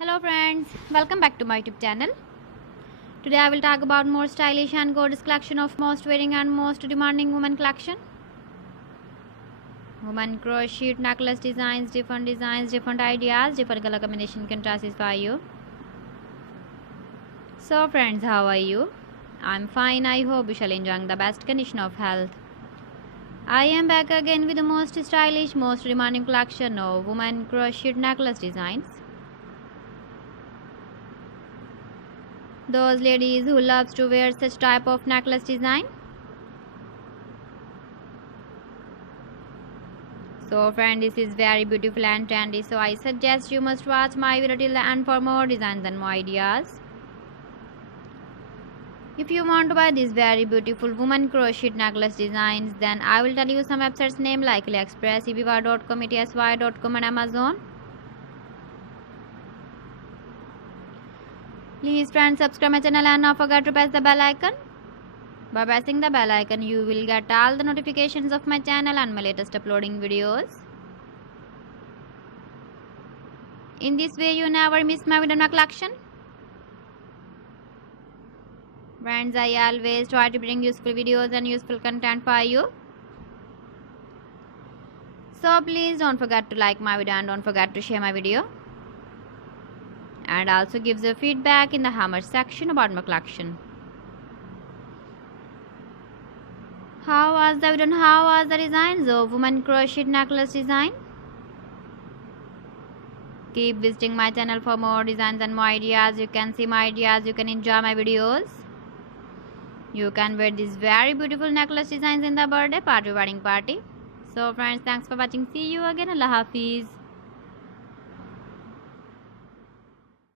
Hello friends, welcome back to my YouTube channel. Today I will talk about more stylish and gorgeous collection of most wearing and most demanding women collection. Women crochet necklace designs, different ideas, different color combination can satisfy you. So friends, how are you? I'm fine. I hope you shall enjoy the best condition of health. I am back again with the most stylish, most demanding collection of women crochet necklace designs. Those ladies who loves to wear such type of necklace design. So friend, this is very beautiful and trendy, so I suggest you must watch my video till the end for more designs and more ideas. If you want to buy these very beautiful woman crochet necklace designs, then I will tell you some websites name like AliExpress, ebiva.com, etsy.com and Amazon. Please friends, subscribe my channel and not forget to press the bell icon. By pressing the bell icon, you will get all the notifications of my channel and my latest uploading videos. In this way, you never miss my video collection. Friends, I always try to bring useful videos and useful content for you. So please don't forget to like my video and don't forget to share my video. And also give the feedback in the comment section about my collection. How was the video and how was the designs of women crochet necklace design? Keep visiting my channel for more designs and more ideas. You can see my ideas, you can enjoy my videos. You can wear these very beautiful necklace designs in the birthday party, wedding party. So friends, thanks for watching. See you again. Allah Hafiz.